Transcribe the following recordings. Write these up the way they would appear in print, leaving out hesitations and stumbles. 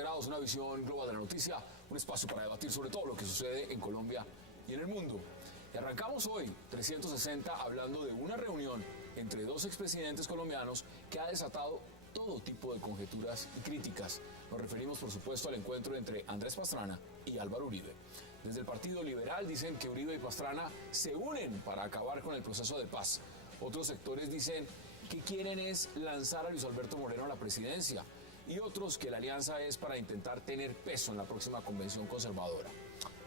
Consagrados, una visión global de la noticia, un espacio para debatir sobre todo lo que sucede en Colombia y en el mundo. Y arrancamos hoy, 360, hablando de una reunión entre dos expresidentes colombianos que ha desatado todo tipo de conjeturas y críticas. Nos referimos, por supuesto, al encuentro entre Andrés Pastrana y Álvaro Uribe. Desde el Partido Liberal dicen que Uribe y Pastrana se unen para acabar con el proceso de paz. Otros sectores dicen que quieren es lanzar a Luis Alberto Moreno a la presidencia, y otros que la alianza es para intentar tener peso en la próxima convención conservadora.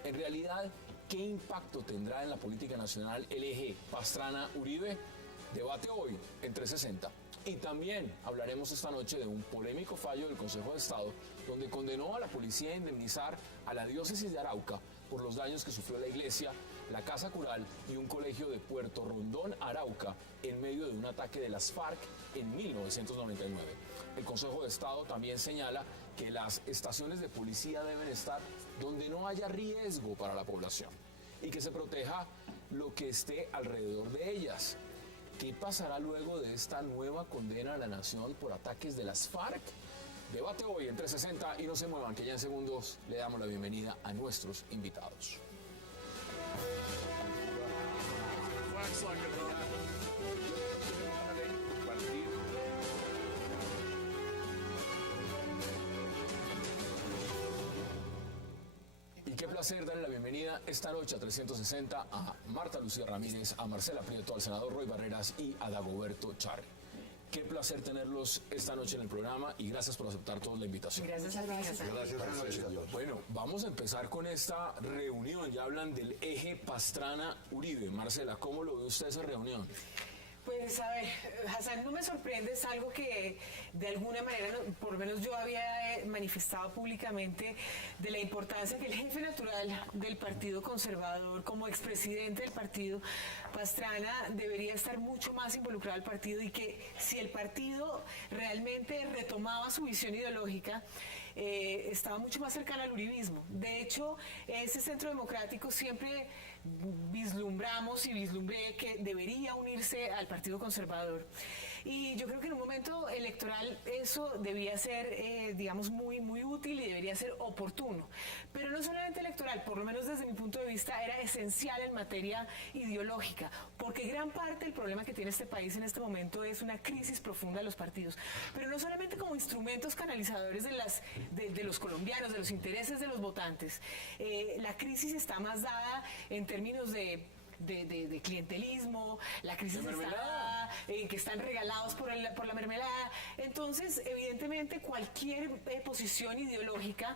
En realidad, ¿qué impacto tendrá en la política nacional el eje Pastrana-Uribe? Debate hoy en 360. Y también hablaremos esta noche de un polémico fallo del Consejo de Estado, donde condenó a la policía a indemnizar a la diócesis de Arauca por los daños que sufrió la iglesia, la casa cural y un colegio de Puerto Rondón, Arauca, en medio de un ataque de las FARC en 1999. El Consejo de Estado también señala que las estaciones de policía deben estar donde no haya riesgo para la población y que se proteja lo que esté alrededor de ellas. ¿Qué pasará luego de esta nueva condena a la nación por ataques de las FARC? Debate hoy en 360 y no se muevan, que ya en segundos le damos la bienvenida a nuestros invitados. Y qué placer darle la bienvenida esta noche a 360 a Marta Lucía Ramírez, a Marcela Prieto, al senador Roy Barreras y a Dagoberto Charri. Qué placer tenerlos esta noche en el programa y gracias por aceptar todos la invitación. Gracias. Bueno, vamos a empezar con esta reunión. Ya hablan del eje Pastrana-Uribe. Marcela, ¿cómo lo ve usted esa reunión? Pues a ver, Hassan, no me sorprende, es algo que de alguna manera, por lo menos yo había manifestado públicamente de la importancia que el jefe natural del Partido Conservador, como expresidente del partido, Pastrana, debería estar mucho más involucrado al partido, y que si el partido realmente retomaba su visión ideológica, estaba mucho más cercano al uribismo. De hecho, ese centro democrático siempre vislumbramos y vislumbré que debería unirse al Partido Conservador. Y yo creo que en un momento electoral eso debía ser, digamos, muy útil y debería ser oportuno. Pero no solamente electoral, por lo menos desde mi punto de vista, era esencial en materia ideológica, porque gran parte del problema que tiene este país en este momento es una crisis profunda de los partidos. Pero no solamente como instrumentos canalizadores de los colombianos, de los intereses de los votantes. La crisis está más dada en términos de clientelismo, la crisis está dada en que están regalados por la mermelada. Entonces, evidentemente, cualquier posición ideológica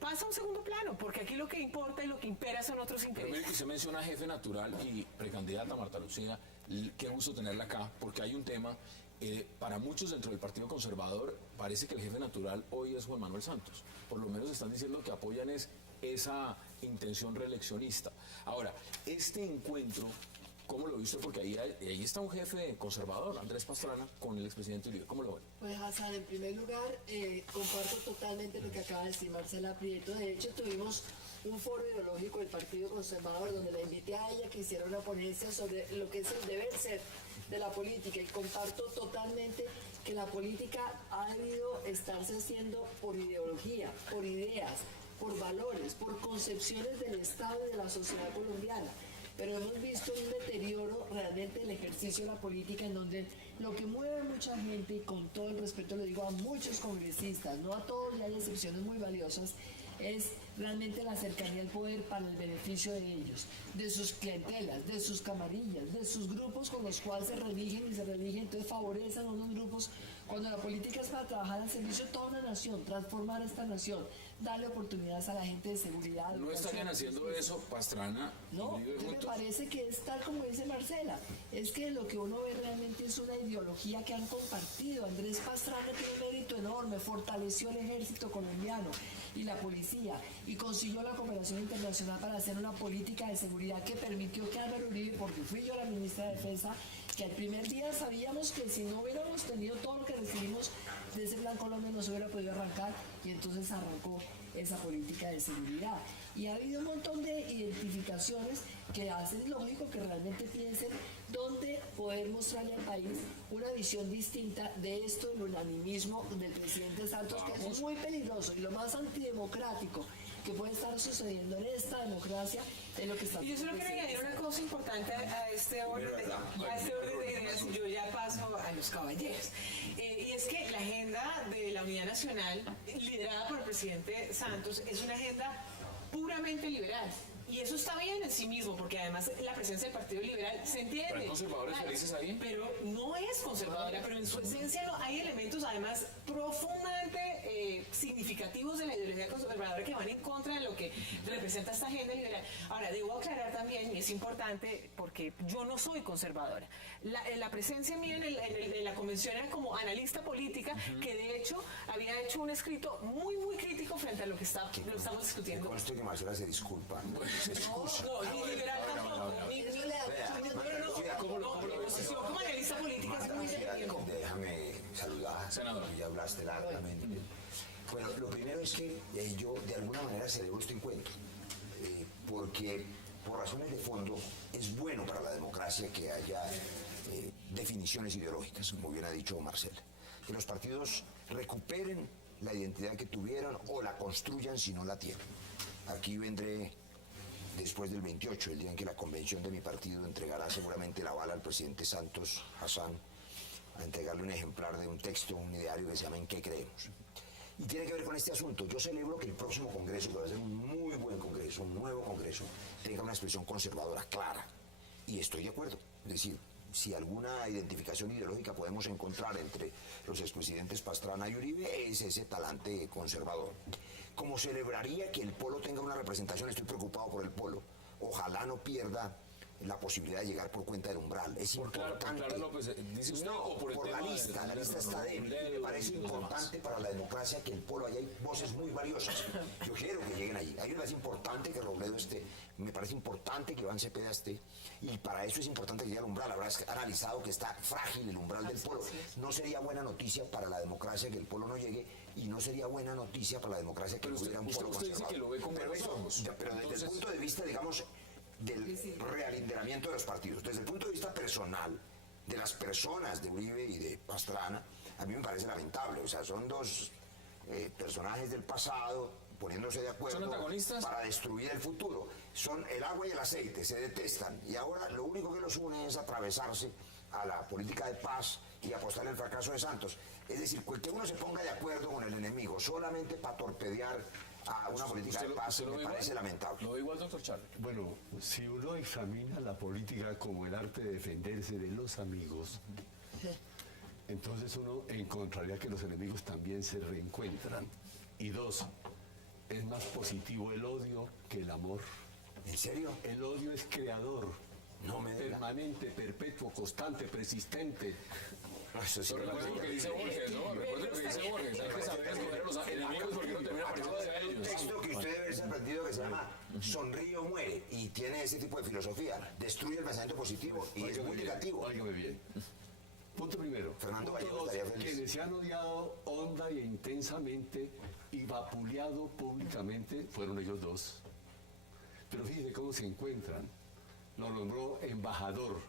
pasa a un segundo plano, porque aquí lo que importa y lo que impera son otros intereses. Pero mire que usted menciona jefe natural y precandidata Marta Lucía, qué gusto tenerla acá, porque hay un tema. Para muchos dentro del Partido Conservador parece que el jefe natural hoy es Juan Manuel Santos. Por lo menos están diciendo que apoyan esa intención reeleccionista. Ahora, este encuentro, ¿cómo lo viste? Porque ahí está un jefe conservador, Andrés Pastrana, con el expresidente Uribe. ¿Cómo lo ven? Pues, Hassan, en primer lugar, comparto totalmente lo que acaba de decir Marcela Prieto. De hecho, tuvimos un foro ideológico del Partido Conservador donde la invité a ella que hiciera una ponencia sobre lo que es el deber ser de la política, y comparto totalmente que la política ha debido estarse haciendo por ideología, por ideas, por valores, por concepciones del Estado y de la sociedad colombiana. Pero hemos visto un deterioro realmente del ejercicio de la política, en donde lo que mueve a mucha gente, y con todo el respeto lo digo a muchos congresistas, no a todos, y hay excepciones muy valiosas, es realmente la cercanía al poder para el beneficio de ellos, de sus clientelas, de sus camarillas, de sus grupos con los cuales se religen, entonces favorecen a unos grupos, cuando la política es para trabajar al servicio de toda una nación, transformar esta nación, darle oportunidades a la gente de seguridad. ¿No estarían haciendo eso, Pastrana? No, me parece que es tal como dice Marcela, es que lo que uno ve realmente es una ideología que han compartido. Andrés Pastrana tiene un mérito enorme, fortaleció el ejército colombiano y la policía, y consiguió la cooperación internacional para hacer una política de seguridad que permitió que Álvaro Uribe, porque fui yo la ministra de Defensa, que al primer día sabíamos que si no hubiéramos tenido todo lo que recibimos de ese Plan Colombia no se hubiera podido arrancar, y entonces arrancó esa política de seguridad. Y ha habido un montón de identificaciones que hacen lógico que realmente piensen donde poder mostrarle al país una visión distinta de esto del unanimismo del presidente Santos, que es muy peligroso y lo más antidemocrático que puede estar sucediendo en esta democracia es lo que está Y yo solo quiero añadir una cosa importante a este orden de ideas, y yo ya paso a los caballeros. Y es que la agenda de la Unidad Nacional, liderada por el presidente Santos, es una agenda puramente liberal. Y eso está bien en sí mismo, porque además la presencia del Partido Liberal se entiende. ¿Pero hay conservadores felices ahí? Pero no es conservadora, pero en su esencia no, hay elementos además profundamente significativos de la ideología conservadora que van en contra de lo que representa esta agenda liberal. Ahora, debo aclarar también, y es importante, porque yo no soy conservadora. La presencia mía en la convención era como analista política, que de hecho había hecho un escrito muy, muy crítico frente a lo que lo estamos discutiendo. Me consta que Marcela se disculpa. Se excusa. No, ni liberal tampoco. Mi posición como analista política es muy independiente. Déjame saludar. Senador. Ya hablaste largamente. Bueno, lo primero es que yo de alguna manera celebro este encuentro, porque por razones de fondo es bueno para la democracia que haya definiciones ideológicas, como bien ha dicho Marcela. Que los partidos recuperen la identidad que tuvieron o la construyan si no la tienen. Aquí vendré después del 28, el día en que la convención de mi partido entregará seguramente la bala al presidente Santos Hasan, a entregarle un ejemplar de un texto, un ideario que se llama ¿En qué creemos? Y tiene que ver con este asunto. Yo celebro que el próximo Congreso, que va a ser un muy buen Congreso, un nuevo Congreso, tenga una expresión conservadora clara. Y estoy de acuerdo. Es decir, si alguna identificación ideológica podemos encontrar entre los expresidentes Pastrana y Uribe, es ese talante conservador. Como celebraría que el Polo tenga una representación, estoy preocupado por el Polo. Ojalá no pierda la posibilidad de llegar por cuenta del umbral. Es importante. Claro, López, dice usted, No, o por la lista está débil. Me parece importante para la democracia que el Polo, allá hay voces muy valiosas. Yo quiero que lleguen allí. A mí me parece importante que Robledo esté, me parece importante que Iván Cepeda esté, y para eso es importante que llegue al umbral. Habrá analizado que está frágil el umbral del Polo. No sería buena noticia para la democracia que el Polo no llegue, y no sería buena noticia para la democracia que no hubiera un Polo usted dice conservador. que lo ve con pero buenos ojos. Pero desde el punto de vista, digamos, del realinderamiento de los partidos. Desde el punto de vista personal, de las personas de Uribe y de Pastrana, a mí me parece lamentable. O sea, son dos personajes del pasado poniéndose de acuerdo. ¿Son antagonistas? Para destruir el futuro. Son el agua y el aceite, se detestan. Y ahora lo único que los une es atravesarse a la política de paz y apostar en el fracaso de Santos. Es decir, que uno se ponga de acuerdo con el enemigo solamente para torpedear a una política de paz me parece lamentable. ¿Lo ve igual, doctor Charlie? Bueno, si uno examina la política como el arte de defenderse de los amigos, entonces uno encontraría que los enemigos también se reencuentran. Y dos, es más positivo el odio que el amor. ¿En serio? El odio es creador, No me diga. permanente, perpetuo, constante, persistente. Eso sí me Recuerden lo que dice Borges, ¿no? Recuerden lo que dice Borges. Hay que saber escoger a los enemigos porque no termina pareciendo a Hay un ellos. texto que usted debe haberse aprendido que se llama Sonríe o muere, y tiene ese tipo de filosofía. Destruye el pensamiento positivo y es muy negativo. Óigame bien. Punto primero. Fernando Punto Vallejo dos, estaría feliz. quienes se han odiado honda e intensamente y vapuleado públicamente fueron ellos dos. Pero fíjese cómo se encuentran. Lo nombró embajador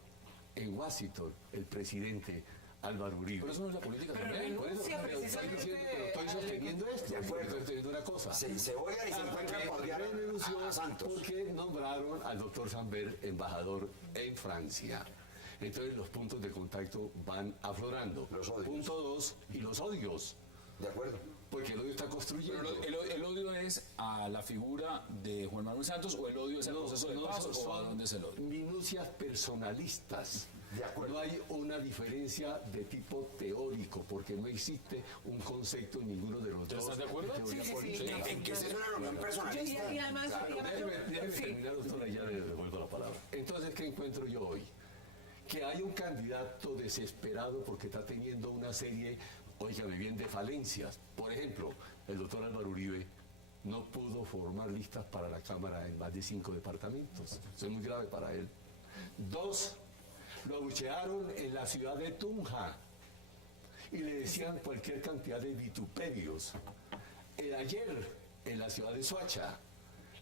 en Washington el presidente Álvaro Uribe. Pero eso no es la política Pero también. renuncia Por eso, pero estoy precisamente diciendo, pero estoy sosteniendo esto, estoy sosteniendo una cosa. Se odian y se encuentran por odiar renunció a Santos. porque nombraron al doctor Sambert embajador en Francia. Entonces los puntos de contacto van aflorando. Los odios. Punto dos, y los odios, De acuerdo. porque el odio está construyendo. Pero el odio es a la figura de Juan Manuel Santos, o el odio es al proceso de paz, o a dónde es el odio. minucias personalistas. De acuerdo. No hay una diferencia de tipo teórico, porque no existe un concepto en ninguno de los dos. ¿Estás de acuerdo? teoría Sí. política. En que esa es una reunión personalista. Y además, Claro, déjeme sí. terminar, doctora, y ya le devuelvo la palabra. Entonces, ¿qué encuentro yo hoy? Que hay un candidato desesperado porque está teniendo una serie, óigame bien, de falencias. Por ejemplo, el doctor Álvaro Uribe no pudo formar listas para la Cámara en más de 5 departamentos. Eso es muy grave para él. Dos, lo abuchearon en la ciudad de Tunja y le decían cualquier cantidad de vituperios. Ayer, en la ciudad de Soacha,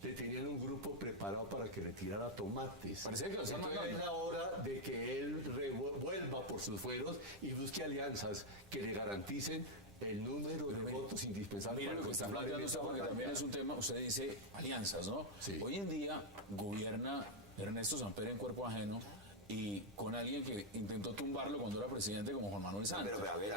le tenían un grupo preparado para que le tirara tomates. Parecía que lo estaban Entonces es mandando. la hora de que él vuelva por sus fueros y busque alianzas que le garanticen el número de votos indispensables. Mire lo que está continuar en planteando usted, esta porque batalla. también es un tema, usted dice alianzas, ¿no? Sí. Hoy en día gobierna Ernesto Samper en cuerpo ajeno y con alguien que intentó tumbarlo cuando era presidente como Juan Manuel Santos. Pero a ver.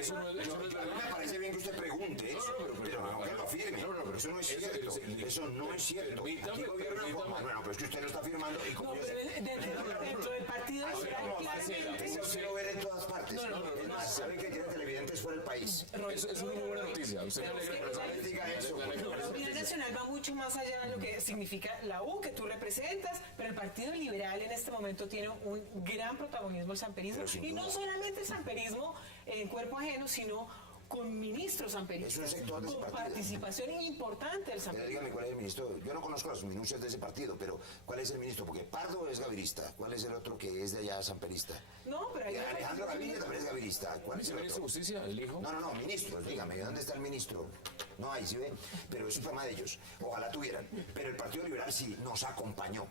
Eso no es- eso no es A mí me parece bien que usted pregunte eso, pero no que lo afirme. Eso no es cierto. Eso no es cierto. Aquí gobierna Juan Manuel. Bueno, pero es que usted lo está afirmando y como No, yo pero sé. dentro del partido liberal claramente... Eso usted lo ve en todas partes. Es más, sabe que tiene televidentes fuera del país. Eso es una muy buena noticia. Usted me alegra, pero No les diga eso. La unidad nacional va mucho más allá de lo que significa la U que tú representas, pero el Partido Liberal en este momento tiene un gran protagonismo el samperismo, Pero sin y no duda. solamente el samperismo en cuerpo ajeno, sino con ministros Es un samperistas, sector de ese con partido. participación importante del Pero samperismo. dígame cuál es el ministro. Yo no conozco las minucias de ese partido, pero ¿cuál es el ministro? Porque Pardo es gavirista. ¿Cuál es el otro que es de allá, samperista? No, pero Y hay Alejandro Gaviria también es gavirista. ¿Cuál es ¿el el ministro de otro? Justicia, el hijo? No, ministros, dígame, ¿dónde está el ministro? No hay, ¿sí ven? Pero es un tema de ellos. Ojalá tuvieran. Pero el Partido Liberal sí nos acompañó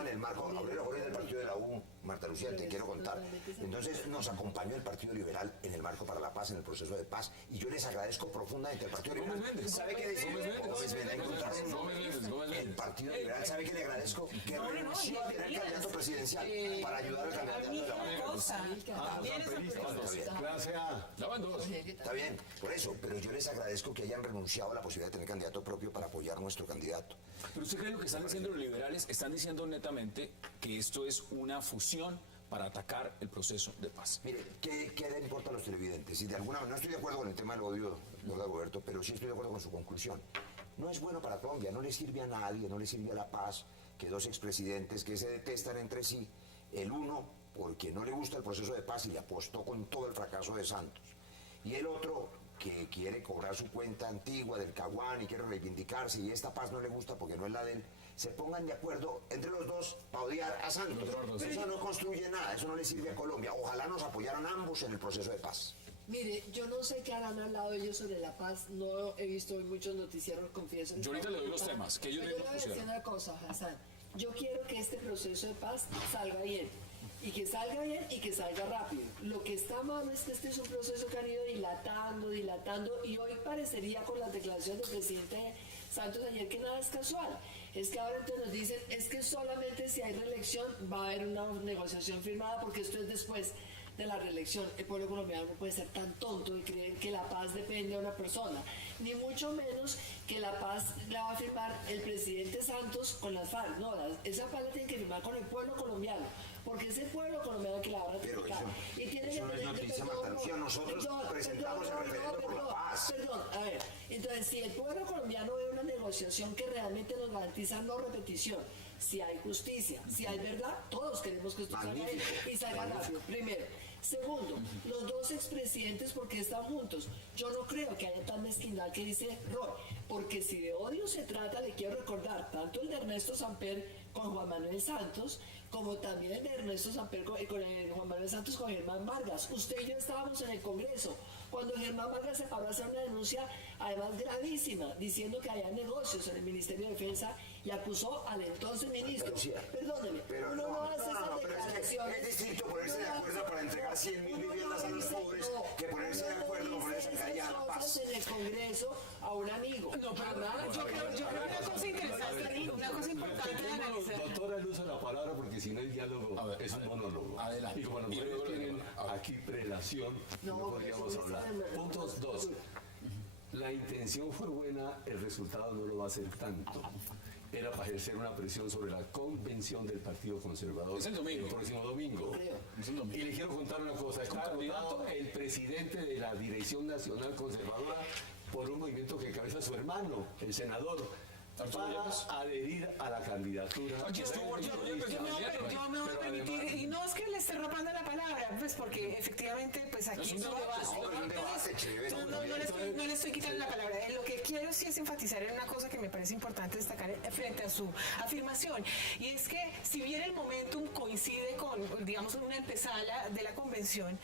en el marco. Aurelio Jorge del Partido de la U, Marta Lucía, te quiero contar. Entonces nos acompañó el Partido Liberal en el marco para la paz, en el proceso de paz. Y yo les agradezco profundamente al Partido Liberal. Gómez Méndez. ¿Sabe qué decir? Gómez Méndez. Encontraron un nombre. Gómez Méndez. El Partido Liberal, ¿sabe qué le agradezco? Que No, renunció a tener candidato presidencial para ayudar al candidato de la U. una cosa, también es samperista. Clase A. Ya van dos. Está bien, por eso, pero yo les agradezco que hayan renunciado a la posibilidad de tener candidato propio para apoyar nuestro candidato. Pero usted cree lo que están diciendo los liberales, están diciendo netamente que esto es una fusión para atacar el proceso de paz. Mire, ¿qué le importa a los televidentes? Si de alguna manera, no estoy de acuerdo con el tema del odio, don Roberto, pero sí estoy de acuerdo con su conclusión. No es bueno para Colombia, no le sirve a nadie, no le sirve a la paz que dos expresidentes que se detestan entre sí, el uno porque no le gusta el proceso de paz y le apostó con todo el fracaso de Santos, y el otro que quiere cobrar su cuenta antigua del Caguán y quiere reivindicarse y esta paz no le gusta porque no es la de él, se pongan de acuerdo entre los dos para odiar a Santos. Eso no construye nada, eso no le sirve a Colombia. Ojalá nos apoyaran ambos en el proceso de paz. Mire, yo no sé qué harán al lado ellos sobre la paz. No he visto hoy muchos noticieros, confieso. Yo ahorita le doy los temas, que ellos Pero yo mismos le voy a decir pusieron. una cosa, Hassan. Yo quiero que este proceso de paz salga bien. Y que salga bien y que salga rápido. Lo que está mal es que este es un proceso que han ido dilatando, y hoy parecería con las declaraciones del presidente Santos ayer que nada es casual. Es que ahora entonces nos dicen, es que solamente si hay reelección va a haber una negociación firmada porque esto es después de la reelección. El pueblo colombiano no puede ser tan tonto de creer que la paz depende de una persona, ni mucho menos que la paz la va a firmar el presidente Santos con las FARC. No, esa paz la tiene que firmar con el pueblo colombiano, porque es el pueblo colombiano que la va a Pero ratificar. eso- Y tiene eso no es perdón, noticia, Marta Lucía. Nosotros presentamos el referendo por la paz. Perdón, a ver, entonces si el pueblo colombiano ve una negociación que realmente nos garantiza no repetición, si hay justicia, si hay verdad, todos queremos que esto salga bien Magnífico, y salga rápido, primero. Segundo, los dos expresidentes, ¿por qué están juntos? Yo no creo que haya tan mezquindad que dice Roy, porque si de odio se trata, le quiero recordar tanto el de Ernesto Samper con Juan Manuel Santos, como también el de Ernesto Samper con Juan Manuel Santos con Germán Vargas. Usted y yo estábamos en el Congreso cuando Germán Vargas se paró a hacer una denuncia, además gravísima, diciendo que había negocios en el Ministerio de Defensa y acusó al entonces ministro. Perdóneme, Pero uno no hace esas pero declaraciones. es distinto ponerse de acuerdo para entregar 100.000 viviendas a los pobres que ponerse de acuerdo para ponerse a callar la paz. en el Congreso a un amigo. No, pero yo creo una cosa interesante, una cosa importante de analizar. Doctora, él usa la palabra porque si no el diálogo A ver, es un monólogo. adelante. Y como las Y luego mujeres lo tienen digo. A ver. aquí prelación, no podríamos eso hablar. es Puntos 2. La intención fue buena, el resultado no lo va a ser tanto. Era para ejercer una presión sobre la convención del Partido Conservador Es el domingo. próximo domingo. Es el domingo. Y le quiero contar una cosa. Está candidato? candidato el presidente de la Dirección Nacional Conservadora por un movimiento que encabeza su hermano, el senador, Arturo Yepes. para adherir a la candidatura. Aquí estuvo Arturo Yepes, Yo me voy a Pero permitir, además- y no es que le esté robando la palabra, pues porque efectivamente, pues aquí Es un es un debate, debate. no, es un debate, chévere. No le estoy quitando la palabra. Lo que quiero sí es enfatizar en una cosa que me parece importante destacar frente a su afirmación, y es que si bien el momentum coincide con, digamos, una antesala de la convención,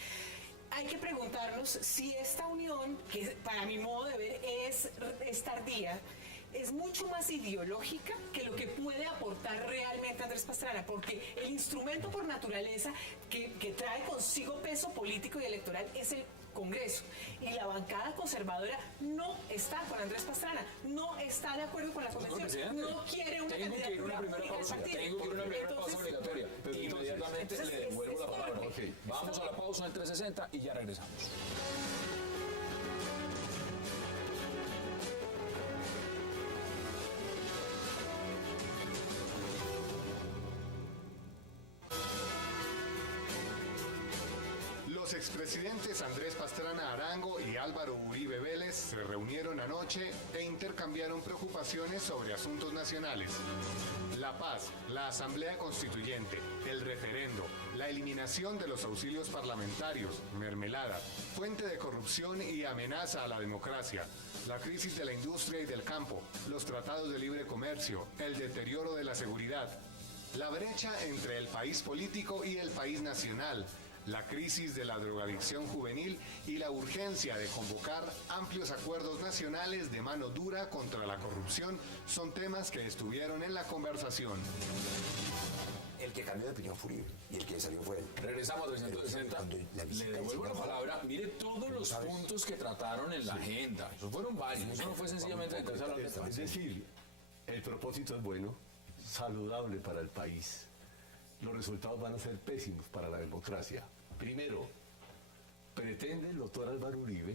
hay que preguntarnos si esta unión, que para mi modo de ver es tardía, es mucho más ideológica que lo que puede aportar realmente Andrés Pastrana, porque el instrumento por naturaleza que trae consigo peso político y electoral es el Congreso, y la bancada conservadora no está con Andrés Pastrana, no está de acuerdo con la convención, no quiere una Tengo que ir a una candidatura primera pausa, única del tengo que ir a una primera partido. pausa obligatoria. Inmediatamente le devuelvo la palabra. Ok. Vamos a la pausa en 360 y ya regresamos. Los expresidentes Andrés Pastrana Arango y Álvaro Uribe Vélez se reunieron anoche e intercambiaron preocupaciones sobre asuntos nacionales. La paz, la Asamblea Constituyente, el referendo, la eliminación de los auxilios parlamentarios, mermelada, fuente de corrupción y amenaza a la democracia, la crisis de la industria y del campo, los tratados de libre comercio, el deterioro de la seguridad, la brecha entre el país político y el país nacional, la crisis de la drogadicción juvenil y la urgencia de convocar amplios acuerdos nacionales de mano dura contra la corrupción son temas que estuvieron en la conversación. El que cambió de opinión fue Uribe y el que salió fue él. Regresamos a 360. Le devuelvo la palabra. Mire todos los puntos que trataron en la agenda. Eso fueron varios. Eso no fue sencillamente Es decir, el propósito es bueno, saludable para el país. Los resultados van a ser pésimos para la democracia. Primero, pretende el doctor Álvaro Uribe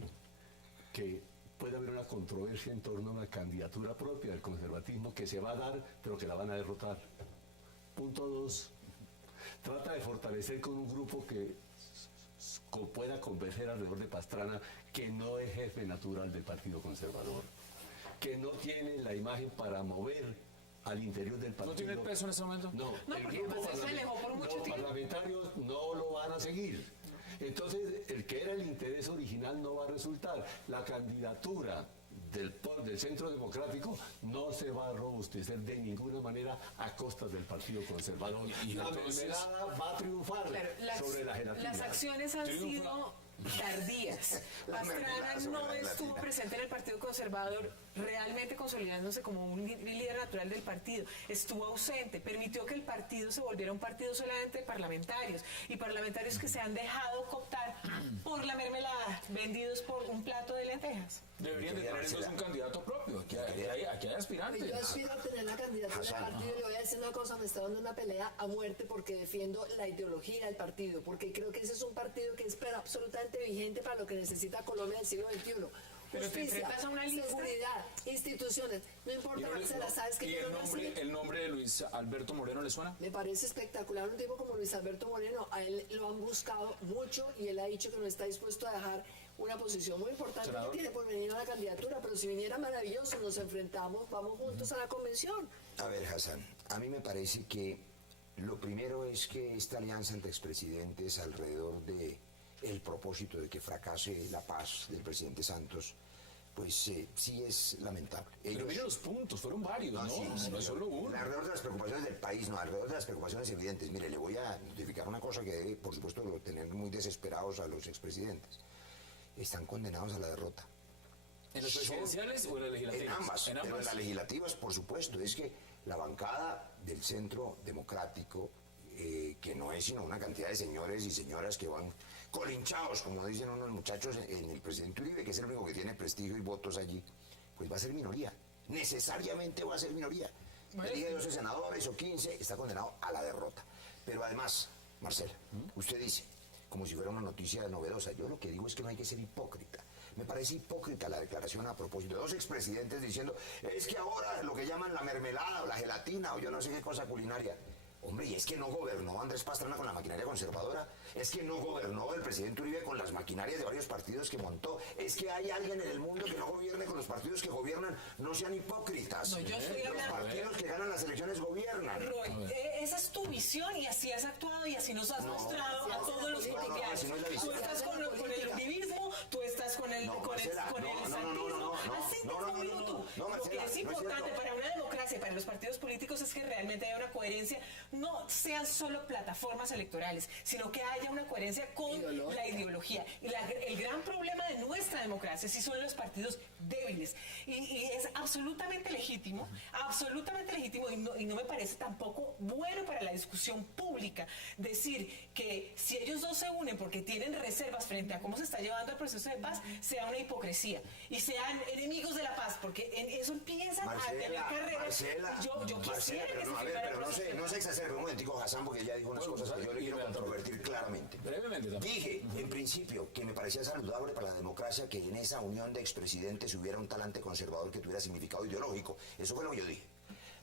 que puede haber una controversia en torno a una candidatura propia del conservatismo que se va a dar, pero que la van a derrotar. Punto 2. Trata de fortalecer con un grupo que pueda convencer alrededor de Pastrana, que no es jefe natural del Partido Conservador, que no tiene la imagen para mover al interior del partido. ¿No tiene peso en ese momento? No, el porque grupo se alejó por mucho los tiempo. parlamentarios no lo van a seguir. Entonces, el que era el interés original no va a resultar. La candidatura del Centro Democrático no se va a robustecer de ninguna manera a costas del Partido Conservador. Y la entonces, mermelada va a triunfar sobre la gelatina. Las acciones han sido tardías. Pastrana no estuvo presente en el Partido Conservador realmente consolidándose como un líder natural del partido. Estuvo ausente, permitió que el partido se volviera un partido solamente de parlamentarios, y parlamentarios que se han dejado cooptar por la mermelada, vendidos por un plato de lentejas. Deberían de tener entonces un candidato propio. Aquí hay aspirantes. Yo aspiro a tener la candidatura del partido y le voy a decir una cosa, me está dando una pelea a muerte porque defiendo la ideología del partido, porque creo que ese es un partido que es absolutamente vigente para lo que necesita Colombia del siglo XXI. Pero te Justicia, enfrentas a una lista. seguridad, instituciones, no importa, Marcela, sabes que ¿Y yo el no nací. el nombre de Luis Alberto Moreno le suena? Me parece espectacular un tipo como Luis Alberto Moreno. A él lo han buscado mucho y él ha dicho que no está dispuesto a dejar una posición muy importante Senador. que tiene por venir a la candidatura, pero si viniera maravilloso, nos enfrentamos, vamos juntos a la convención. A ver, Hassan, a mí me parece que lo primero es que esta alianza entre expresidentes alrededor de el propósito de que fracase la paz del presidente Santos, pues sí es lamentable. Pero mire los puntos, fueron varios, ¿no? Sí, No es solo uno. alrededor de las preocupaciones del país, no, alrededor de las preocupaciones evidentes. Mire, le voy a notificar una cosa que debe, por supuesto, tener muy desesperados a los expresidentes. Están condenados a la derrota. ¿En las presidenciales o en las legislativas? En ambas, En pero en ambas. las legislativas, por supuesto. Es que la bancada del Centro Democrático, que no es sino una cantidad de señores y señoras que van colinchados, como dicen unos muchachos, en el presidente Uribe, que es el único que tiene prestigio y votos allí, pues va a ser minoría. Necesariamente va a ser minoría. Le dije 12 senadores o 15, está condenado a la derrota. Pero además, Marcela, usted dice, como si fuera una noticia novedosa, yo lo que digo es que no hay que ser hipócrita. Me parece hipócrita la declaración a propósito de dos expresidentes diciendo, es que ahora lo que llaman la mermelada o la gelatina o yo no sé qué cosa culinaria. Hombre, y es que no gobernó Andrés Pastrana con la maquinaria conservadora, es que no gobernó el presidente Uribe con las maquinarias de varios partidos que montó, es que hay alguien en el mundo que no gobierne con los partidos que gobiernan, no sean hipócritas. No, yo estoy Los hablando- partidos que ganan las elecciones gobiernan. Roy, esa es tu visión y así has actuado y así nos has mostrado a todos los colombianos. así no es la Tú visión. estás con el uribismo, tú estás con el Marcela, santismo, así te has movido tú. no, Lo que Marcela, es no es importante cierto. para una democracia, para los partidos políticos, es que realmente haya una coherencia no sean solo plataformas electorales, sino que haya una coherencia con la ideología. Y el gran problema de nuestra democracia sí son los partidos débiles. Y es absolutamente legítimo y no me parece tampoco bueno para la discusión pública decir que si ellos dos se unen porque tienen reservas frente a cómo se está llevando el proceso de paz, sea una hipocresía y sean enemigos de la paz, porque en eso empiezan a tener carreras. Yo quisiera que se firmara el proceso. No se exacerbe un momentico, Hassan, porque ella dijo unas cosas que yo le quiero controvertir claramente. Brevemente también. Dije, en principio, que me parecía saludable para la democracia que en esa unión de expresidentes hubiera un talante conservador que tuviera significado ideológico. Eso fue lo que yo dije.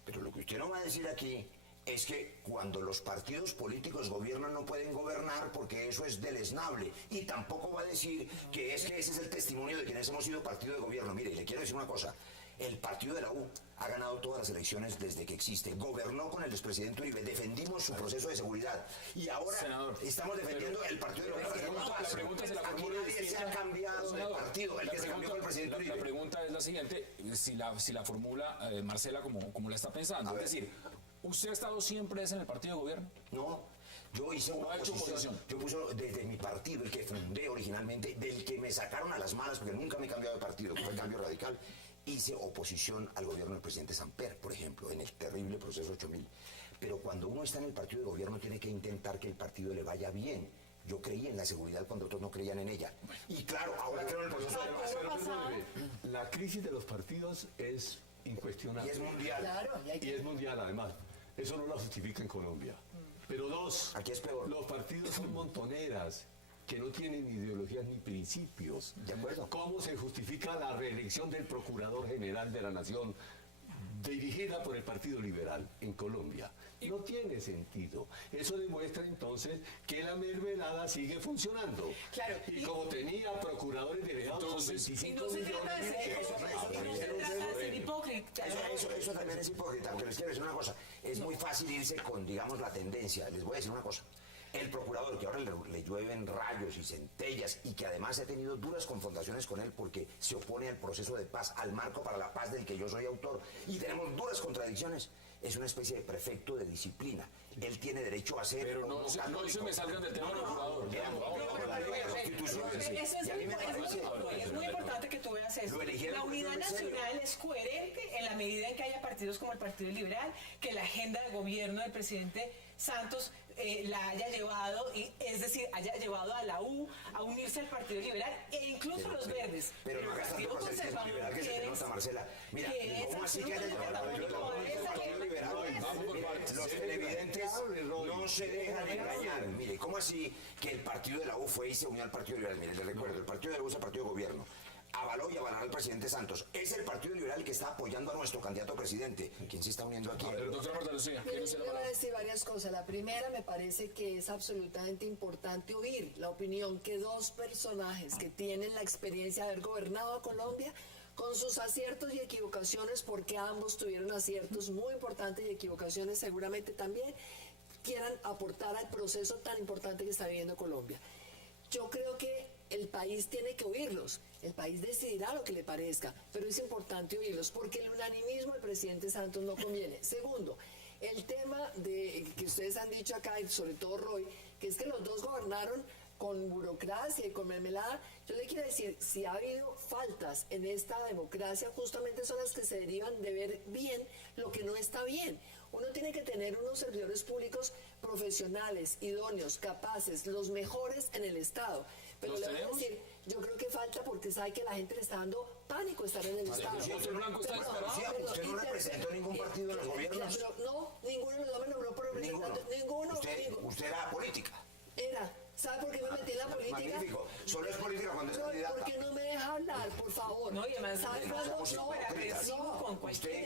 Pero lo que usted no va a decir aquí es que cuando los partidos políticos gobiernan no pueden gobernar porque eso es deleznable. Y tampoco va a decir que ese es el testimonio de quienes hemos sido partido de gobierno. Mire, le quiero decir una cosa. El partido de la U ha ganado todas las elecciones desde que existe. Gobernó con el expresidente Uribe, defendimos su proceso de seguridad. Y ahora estamos defendiendo el partido de la U. La pregunta se la formula nadie se ha cambiado de partido. El que se cambió fue el presidente Uribe. La pregunta es la siguiente, si la formula Marcela como la está pensando. Es decir, ¿usted ha estado siempre en el partido de gobierno? No, yo hice una oposición. Yo puse desde mi partido, el que fundé originalmente, del que me sacaron a las malas, porque nunca me he cambiado de partido, que fue el Cambio Radical. Hice oposición al gobierno del presidente Samper, por ejemplo, en el terrible proceso 8000. Pero cuando uno está en el partido de gobierno tiene que intentar que el partido le vaya bien. Yo creí en la seguridad cuando otros no creían en ella. Y claro, ahora creo en el proceso de paz. La crisis de los partidos es incuestionable. Y es mundial. Claro, Y es mundial, además. Eso no lo justifica en Colombia. Pero dos, aquí es peor. Los partidos son montoneras que no tienen ni ideologías ni principios. De acuerdo. ¿Cómo se justifica la reelección del Procurador General de la Nación dirigida por el Partido Liberal en Colombia? No tiene sentido. Eso demuestra entonces que la mermelada sigue funcionando. Claro. Y como tenía procuradores delegados con 25 no se millones trata de ser hipócrita. Eso también es hipócrita, porque les quiero decir una cosa. Es muy fácil irse con, digamos, la tendencia. Les voy a decir una cosa. El procurador, que ahora le llueven rayos y centellas y que además ha tenido duras confrontaciones con él porque se opone al proceso de paz, al marco para la paz del que yo soy autor, y tenemos duras contradicciones, es una especie de prefecto de disciplina. Él tiene derecho a ser... Pero no se me salgan del tema procurador. Es muy importante que tú veas eso. La unidad nacional es coherente en la medida en que haya partidos como el Partido Liberal, que la agenda de gobierno del presidente Santos la haya llevado, es decir, haya llevado a la U a unirse al Partido Liberal e incluso los verdes. Pero no hagas tanto por el liberal que se nota, Marcela. Mira, ¿cómo así que haya llevado al Partido Liberal? Los televidentes no se dejan engañar. Mire, ¿cómo así que el partido de la U fue y se unió al Partido Liberal? Mire, les recuerdo, el Partido de la U es el partido de gobierno. Avaló y avalará al presidente Santos. Es el Partido Liberal que está apoyando a nuestro candidato a presidente. ¿Quién se está uniendo aquí? Doctora Marta Lucía, Yo le voy a decir varias cosas. La primera, me parece que es absolutamente importante oír la opinión que dos personajes que tienen la experiencia de haber gobernado a Colombia, con sus aciertos y equivocaciones, porque ambos tuvieron aciertos muy importantes y equivocaciones seguramente también, quieran aportar al proceso tan importante que está viviendo Colombia. Yo creo que el país tiene que oírlos. El país decidirá lo que le parezca, pero es importante oírlos porque el unanimismo del presidente Santos no conviene. Segundo, el tema de que ustedes han dicho acá, y sobre todo Roy, que es que los dos gobernaron con burocracia y con mermelada. Yo le quiero decir, si ha habido faltas en esta democracia, justamente son las que se derivan de ver bien lo que no está bien. Uno tiene que tener unos servidores públicos profesionales, idóneos, capaces, los mejores en el Estado. Pero le voy a decir, yo creo que falta porque sabe que la gente le está dando pánico estar en el Estado. Usted no representó ningún partido de los gobiernos. No, ninguno de los me nombró por representante. Ninguno. Usted era política. Era. ¿Sabe por qué me metí en la política? Magnífico. Solo es política cuando es candidata. ¿Por qué no me deja hablar, por favor? No, y además, ¿sabe cuándo? Usted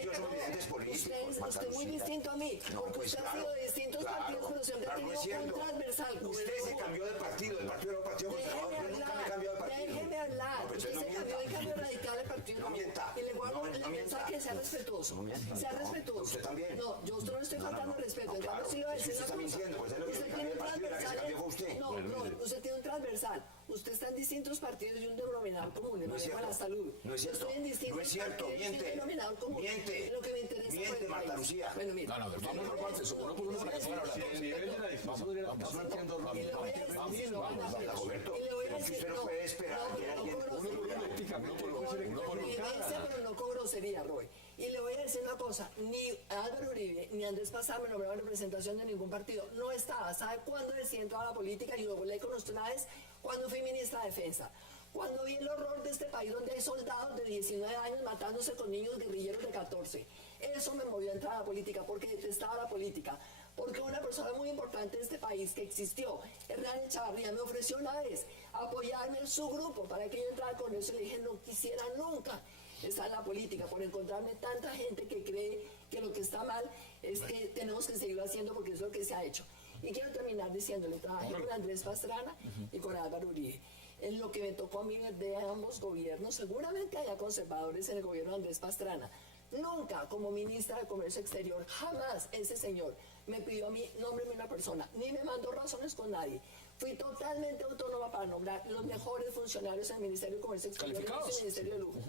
y yo somos dirigentes políticos. Usted es muy distinto a mí, porque usted ha sido de distintos partidos, pero siempre ha tenido un transversal. Usted se cambió de partido, el partido era un partido conservador, yo nunca me he cambiado de partido. Déjeme hablar. No, pero Usted no se cambió mienta. de cambio radical al partido. No mienta. Y le voy a No, le no mienta. mensaje que sea respetuoso. No mienta. Sea No, respetuoso. usted también. No, yo no estoy No, faltando no. respeto. No, En cambio, claro. sí le voy a Es que decir usted una está cosa. mintiendo, pues, es lo que Usted dijo tiene un el partido de la que se transversal. cambió fue usted. No, no, usted tiene un transversal. Usted está en distintos partidos y un denominador común. El No es manejo de la cierto. salud. No es Yo cierto. estoy en distintos No es cierto. partidos y un Miente. denominador común. Miente. Lo que me interesa Miente, por el Marta país. Lucía. Bueno, mire. No, no, a ver, vamos por partes, uno por uno para que puedan hablar. Si el nivel de la discusión era Vamos, no entiendo Y le voy a decir, Vamos, sí, no, vamos, no, vamos, Roberto. y le voy a Pero que decir, usted no no, puede esperar no, que pero no alguien- con uno por uno, grosería. éticamente, Con no se le convivencia, pero no con grosería, Roy. Y le voy a decir una cosa, ni Álvaro Uribe ni Andrés Pastana me nombraron representación de ningún partido. No estaba. ¿Sabe cuándo decidí entrar a la política? Y lo hablé con usted una vez, cuando fui ministra de Defensa. Cuando vi el horror de este país donde hay soldados de 19 años matándose con niños guerrilleros de 14. Eso me movió a entrar a la política, porque detestaba la política. Porque una persona muy importante de este país que existió, Hernán Echavarría, me ofreció una vez apoyarme en su grupo para que yo entrara con eso. Y le dije, no quisiera nunca estar en la política por encontrarme tanta gente que cree que lo que está mal es que tenemos que seguirlo haciendo porque es lo que se ha hecho. Y quiero terminar diciéndole, trabajé con Andrés Pastrana y con Álvaro Uribe. En lo que me tocó a mí de ambos gobiernos, seguramente haya conservadores en el gobierno de Andrés Pastrana. Nunca, como ministra de Comercio Exterior, jamás ese señor me pidió a mí, nómbreme una persona, ni me mandó razones con nadie. Fui totalmente autónoma para nombrar los mejores funcionarios en el Ministerio de Comercio Exterior y en Calificados. el Ministerio de Lujo.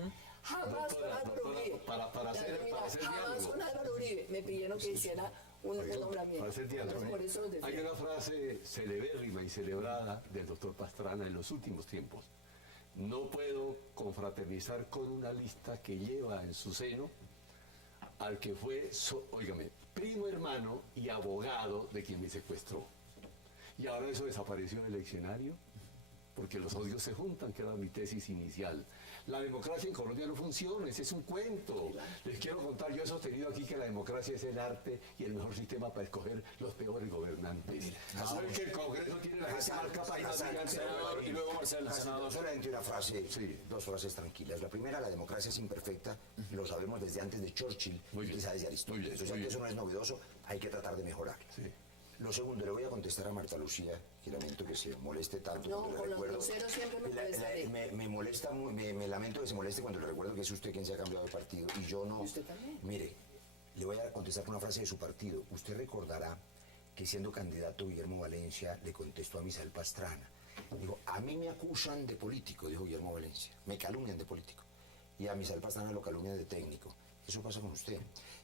Jamás con Doctora, Álvaro Uribe. para hacer Jamás diálogo. con Álvaro Uribe me pidieron que hiciera un nombramiento. Para hacer diálogo. Entonces, por eso los Hay defiendo. una frase celebérrima y celebrada del doctor Pastrana en los últimos tiempos. No puedo confraternizar con una lista que lleva en su seno al que fue, óigame, primo hermano y abogado de quien me secuestró. Y ahora eso desapareció del escenario porque los odios se juntan, que era mi tesis inicial. La democracia en Colombia no funciona, ese es un cuento. Les quiero contar, yo he sostenido aquí que la democracia es el arte y el mejor sistema para escoger los peores gobernantes. Saber que el Congreso tiene la gente más capaz y más brillante. Senador, y luego Marcela, senador. Solamente una frase, Sí. dos frases tranquilas. La primera, la democracia es imperfecta, lo sabemos desde antes de Churchill Muy y bien. quizá desde Muy Aristóteles. bien, O sea muy que eso bien. no es novedoso, hay que tratar de mejorarlo. Sí. Lo segundo, le voy a contestar a Marta Lucía, que lamento que se moleste tanto. No, cuando le con los recuerdo. groseros siempre me molestaré. Me molesta, me lamento que se moleste cuando le recuerdo que es usted quien se ha cambiado de partido y yo no. ¿Y usted también? Mire, le voy a contestar con una frase de su partido. Usted recordará que siendo candidato Guillermo Valencia le contestó a Misael Pastrana. Dijo, a mí me acusan de político, dijo Guillermo Valencia. Me calumnian de político. Y a Misael Pastrana lo calumnian de técnico. Eso pasa con usted.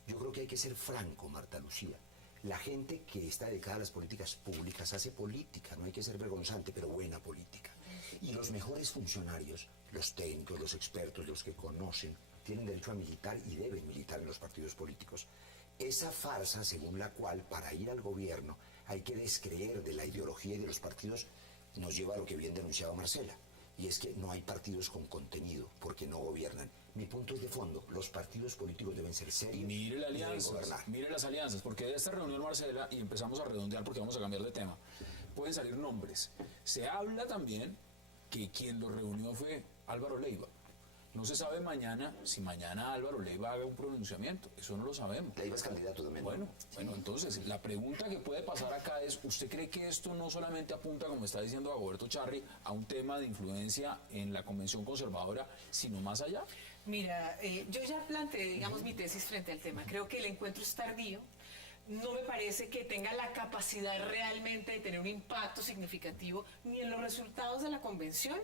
Yo creo que hay que ser franco, Marta Lucía. La gente que está dedicada a las políticas públicas hace política, no hay que ser vergonzante, pero buena política. Y los mejores funcionarios, los técnicos, los expertos, los que conocen, tienen derecho a militar y deben militar en los partidos políticos. Esa farsa según la cual para ir al gobierno hay que descreer de la ideología y de los partidos nos lleva a lo que bien denunciaba Marcela. Y es que no hay partidos con contenido porque no gobiernan. Mi punto es de fondo, los partidos políticos deben ser serios Y mire las y deben alianzas, gobernar. mire las alianzas, porque de esta reunión, Marcela, y empezamos a redondear porque vamos a cambiar de tema, pueden salir nombres. Se habla también que quien lo reunió fue Álvaro Leiva. No se sabe mañana si mañana Álvaro Leiva haga un pronunciamiento, eso no lo sabemos. Leiva es candidato también. ¿no? Bueno, entonces la pregunta que puede pasar acá es, ¿usted cree que esto no solamente apunta, como está diciendo Dagoberto Charri, a un tema de influencia en la Convención Conservadora, sino más allá? Mira, yo ya planteé, digamos, mi tesis frente al tema. Creo que el encuentro es tardío. No me parece que tenga la capacidad realmente de tener un impacto significativo ni en los resultados de la convención,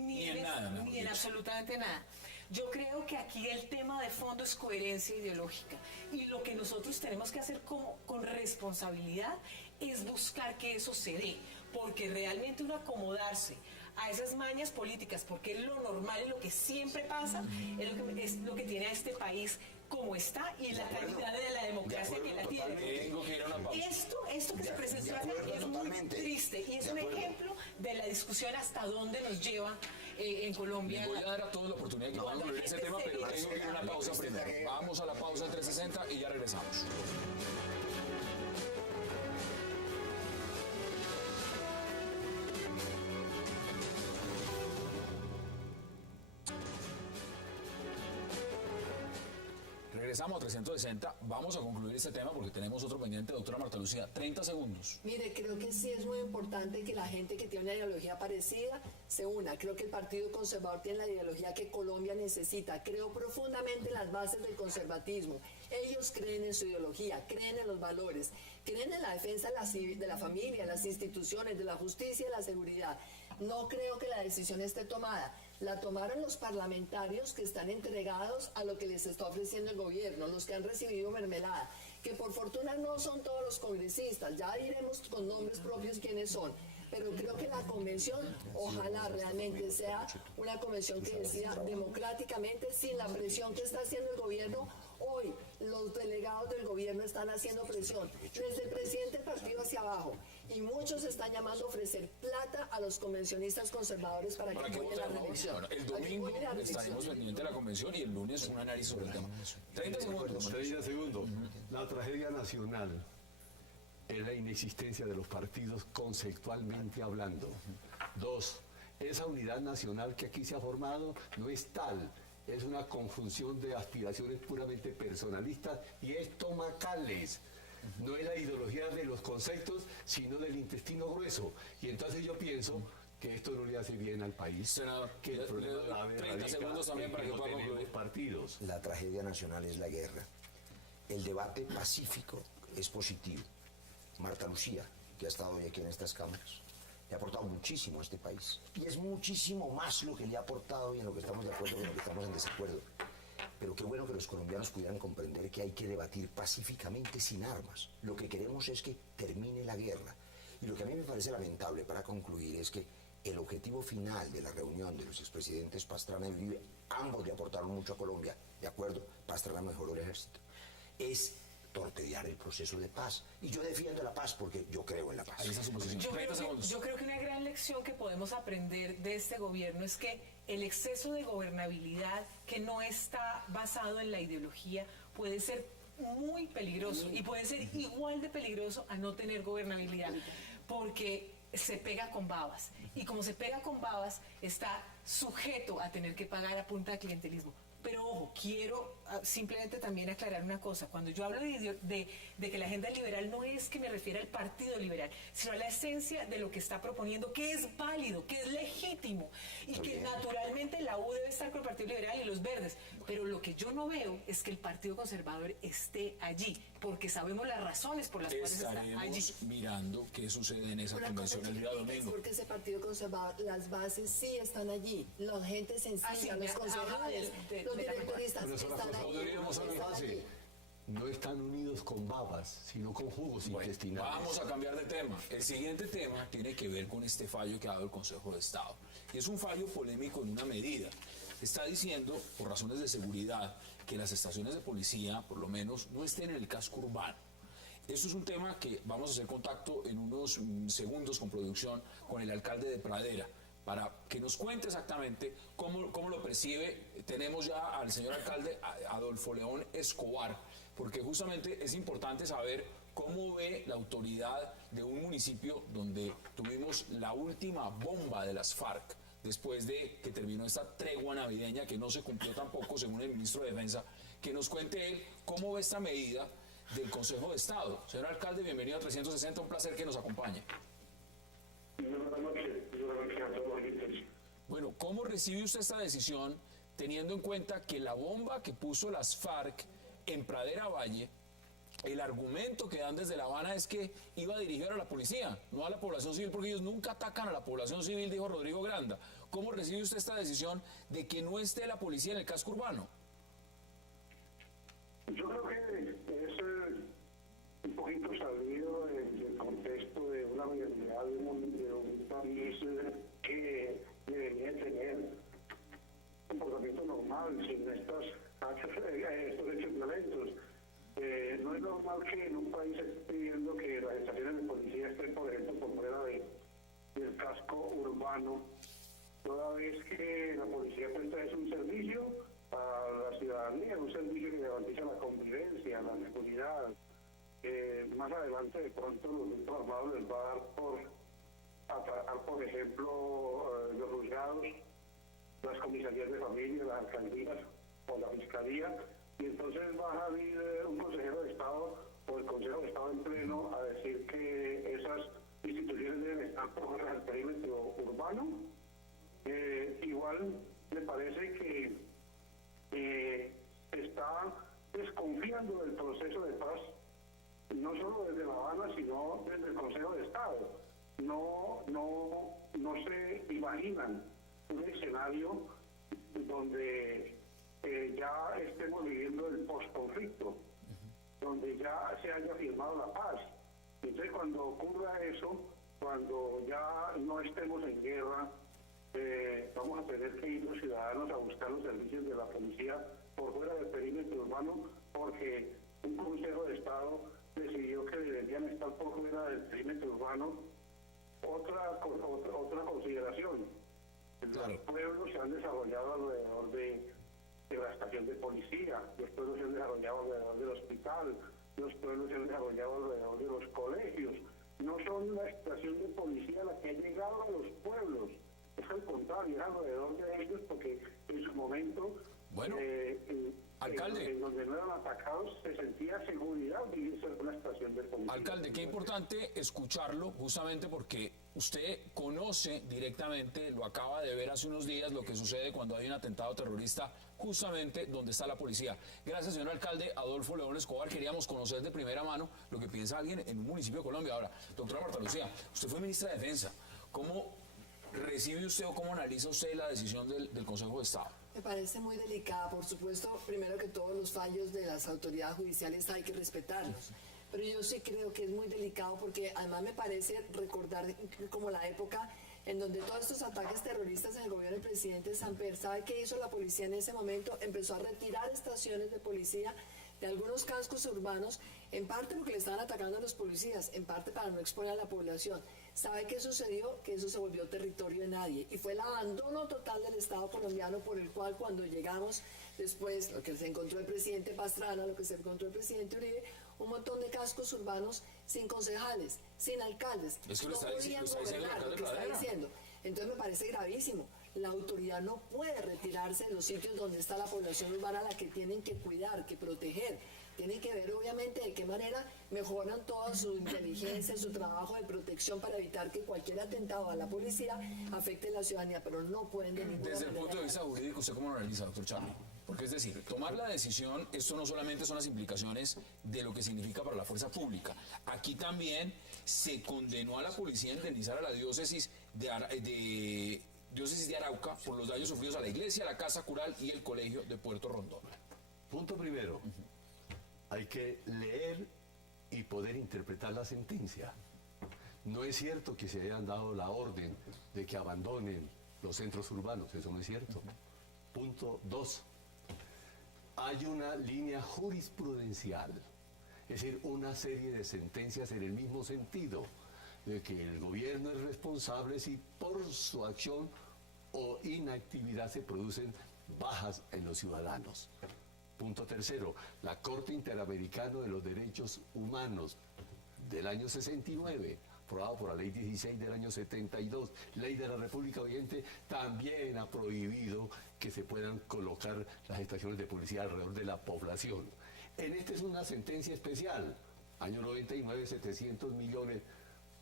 Ni en nada, mejor ni en dicho. absolutamente nada. Yo creo que aquí el tema de fondo es coherencia ideológica y lo que nosotros tenemos que hacer con responsabilidad es buscar que eso se dé, porque realmente uno acomodarse a esas mañas políticas, porque es lo normal y lo que siempre pasa, es lo que tiene a este país como está y la calidad de la democracia que la tiene. Tengo que ir a una pausa. Esto que se presentó de acá acuerdo, es muy totalmente. triste y es De un acuerdo. ejemplo de la discusión hasta dónde nos lleva en Colombia. Les voy a dar a todos la oportunidad de que puedan incluir ese tema, pero tengo que ir a una pausa primero. Vamos a la pausa en 360 y ya regresamos. Regresamos a 360, vamos a concluir este tema porque tenemos otro pendiente, doctora Marta Lucía, 30 segundos. Mire, creo que sí es muy importante que la gente que tiene una ideología parecida se una. Creo que el Partido Conservador tiene la ideología que Colombia necesita. Creo profundamente en las bases del conservatismo. Ellos creen en su ideología, creen en los valores, creen en la defensa de la familia, las instituciones, de la justicia y la seguridad. No creo que la decisión esté tomada. La tomaron los parlamentarios que están entregados a lo que les está ofreciendo el gobierno, los que han recibido mermelada, que por fortuna no son todos los congresistas, ya diremos con nombres propios quiénes son, pero creo que la convención ojalá realmente sea una convención que decida democráticamente, sin la presión que está haciendo el gobierno. Hoy los delegados del gobierno están haciendo presión desde el presidente del partido hacia abajo y muchos están llamando a ofrecer plata a los convencionistas conservadores para que apoyen la reelección. Bueno, el domingo estaremos pendientes de la convención y el lunes un análisis sobre el tema. 30 segundos. 30 segundos. La tragedia nacional es la inexistencia de los partidos conceptualmente hablando. 2, esa unidad nacional que aquí se ha formado no es tal. Es una conjunción de aspiraciones puramente personalistas y estomacales. No es la ideología de los conceptos, sino del intestino grueso. Y entonces yo pienso que esto no le hace bien al país. Senador, que el problema grave 30 segundos también para que no pueda tenemos concluir. partidos. La tragedia nacional es la guerra. El debate pacífico es positivo. Marta Lucía, que ha estado hoy aquí en estas cámaras, le ha aportado muchísimo a este país. Y es muchísimo más lo que le ha aportado y en lo que estamos de acuerdo y en lo que estamos en desacuerdo. Pero qué bueno que los colombianos pudieran comprender que hay que debatir pacíficamente sin armas. Lo que queremos es que termine la guerra. Y lo que a mí me parece lamentable para concluir es que el objetivo final de la reunión de los expresidentes Pastrana y Uribe, ambos le aportaron mucho a Colombia, de acuerdo, Pastrana mejoró el ejército, es torpedear el proceso de paz. Y yo defiendo la paz porque yo creo en la paz. Ahí está su posición. 30 segundos. Yo creo que una gran lección que podemos aprender de este gobierno es que el exceso de gobernabilidad que no está basado en la ideología puede ser muy peligroso y puede ser igual de peligroso a no tener gobernabilidad, porque se pega con babas y como se pega con babas está sujeto a tener que pagar a punta de clientelismo. Pero ojo, quiero simplemente también aclarar una cosa. Cuando yo hablo de que la agenda liberal no es que me refiera al Partido Liberal, sino a la esencia de lo que está proponiendo, que es válido, que es legítimo y que naturalmente la U debe estar con el Partido Liberal y los verdes. Pero lo que yo no veo es que el Partido Conservador esté allí, porque sabemos las razones por las cuales está allí. Estaremos mirando qué sucede en esa Una convención cosa el día chiquita, es domingo. porque ese Partido Conservador, las bases sí están allí, la gente sencilla, los concejales, los directoristas Pero eso es la están cosa, allí. podríamos están hablar allí. No están unidos con babas, sino con jugos intestinales. Vamos a cambiar de tema. El siguiente tema tiene que ver con este fallo que ha dado el Consejo de Estado. Y es un fallo polémico en una medida. Está diciendo, por razones de seguridad, que las estaciones de policía, por lo menos, no estén en el casco urbano. Esto es un tema que vamos a hacer contacto en unos segundos con producción con el alcalde de Pradera, para que nos cuente exactamente cómo lo percibe. Tenemos ya al señor alcalde Adolfo León Escobar, porque justamente es importante saber cómo ve la autoridad de un municipio donde tuvimos la última bomba de las FARC, después de que terminó esta tregua navideña que no se cumplió tampoco, según el ministro de Defensa. Que nos cuente él cómo ve esta medida del Consejo de Estado. Señor alcalde, bienvenido a 360, un placer que nos acompañe. Buenas noches a todos. Bueno, ¿cómo recibe usted esta decisión teniendo en cuenta que la bomba que puso las FARC en Pradera Valle, el argumento que dan desde La Habana es que iba dirigida a la policía, no a la población civil, porque ellos nunca atacan a la población civil, dijo Rodrigo Granda? ¿Cómo recibe usted esta decisión de que no esté la policía en el casco urbano? Yo creo que es un poquito salido del contexto de una realidad de un país que debería tener un comportamiento normal sin estos hechos violentos. No es normal que en un país esté pidiendo que las estaciones de policía estén, por ejemplo, por fuera del casco urbano, toda vez que la policía presta es un servicio a la ciudadanía, un servicio que garantiza la convivencia, la seguridad. Más adelante, de pronto, los grupos armados les va a dar por atacar, por ejemplo, los juzgados, las comisarías de familia, las alcaldías o la fiscalía, y entonces va a salir un consejero de Estado o el Consejo de Estado en pleno a decir que esas instituciones deben estar por fuera del perímetro urbano. Igual me parece que está desconfiando del proceso de paz, no solo desde La Habana, sino desde el Consejo de Estado. No se imaginan un escenario donde ya estemos viviendo el post-conflicto, donde ya se haya firmado la paz. Entonces, cuando ocurra eso, cuando ya no estemos en guerra, vamos a tener que ir los ciudadanos a buscar los servicios de la policía por fuera del perímetro urbano, porque un Consejo de Estado decidió que deberían estar por fuera del perímetro urbano. Otra consideración, los pueblos se han desarrollado alrededor de la estación de policía, los pueblos se han desarrollado alrededor del hospital, los pueblos se han desarrollado alrededor de los colegios. No son la estación de policía la que ha llegado a los pueblos, es al contrario, es alrededor de ellos, porque en su momento, bueno, alcalde, en donde no eran atacados, se sentía seguridad vivir cerca de una estación de policía. Alcalde, qué importante escucharlo, justamente porque usted conoce directamente, lo acaba de ver hace unos días, lo que sucede cuando hay un atentado terrorista justamente donde está la policía. Gracias, señor alcalde Adolfo León Escobar. Queríamos conocer de primera mano lo que piensa alguien en un municipio de Colombia. Ahora, doctora Marta Lucía, usted fue ministra de Defensa. ¿Cómo recibe usted o cómo analiza usted la decisión del Consejo de Estado? Me parece muy delicada, por supuesto, primero que todos los fallos de las autoridades judiciales hay que respetarlos, pero yo sí creo que es muy delicado porque además me parece recordar como la época en donde todos estos ataques terroristas en el gobierno del presidente Samper. ¿Sabe qué hizo la policía en ese momento? Empezó a retirar estaciones de policía de algunos cascos urbanos, en parte porque le estaban atacando a los policías, en parte para no exponer a la población. ¿Sabe qué sucedió? Que eso se volvió territorio de nadie y fue el abandono total del Estado colombiano, por el cual cuando llegamos después, lo que se encontró el presidente Pastrana, lo que se encontró el presidente Uribe, un montón de cascos urbanos sin concejales, sin alcaldes, es que no podían gobernar, lo que está diciendo. Entonces me parece gravísimo. La autoridad no puede retirarse de los sitios donde está la población urbana, a la que tienen que cuidar, que proteger. Tienen que ver obviamente de qué manera mejoran toda su inteligencia, su trabajo de protección para evitar que cualquier atentado a la policía afecte a la ciudadanía, pero no pueden de ninguna Desde el manera. punto de vista jurídico, ¿usted cómo lo analiza, doctor Charlie? Porque es decir, tomar la decisión, esto no solamente son las implicaciones de lo que significa para la fuerza pública. Aquí también se condenó a la policía a indemnizar a la diócesis de Arauca por los daños sufridos a la iglesia, la casa cural y el colegio de Puerto Rondón. Punto primero, hay que leer y poder interpretar la sentencia. No es cierto que se hayan dado la orden de que abandonen los centros urbanos, eso no es cierto. Punto 2, hay una línea jurisprudencial, es decir, una serie de sentencias en el mismo sentido, de que el gobierno es responsable si por su acción o inactividad se producen bajas en los ciudadanos. Punto tercero, la Corte Interamericana de los Derechos Humanos del año 69, aprobado por la Ley 16 del año 72, Ley de la República vigente, también ha prohibido que se puedan colocar las estaciones de policía alrededor de la población. En esta es una sentencia especial, año 99, 700 millones,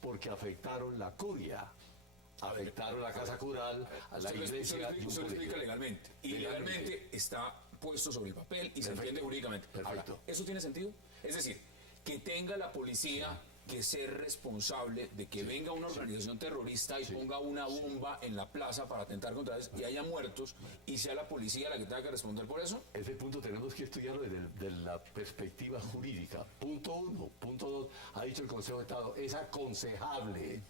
porque afectaron la curia, afectaron la casa cural, a la iglesia. Usted lo explica legalmente. Y legalmente está puesto sobre el papel y se entiende jurídicamente. Perfecto. Ahora, ¿eso tiene sentido? Es decir, que tenga la policía que ser responsable de que venga una organización terrorista y ponga una bomba en la plaza para atentar contra ellos y haya muertos y sea la policía la que tenga que responder por eso. Ese punto tenemos que estudiarlo desde la perspectiva jurídica. Punto 1. Punto 2, ha dicho el Consejo de Estado, es aconsejable,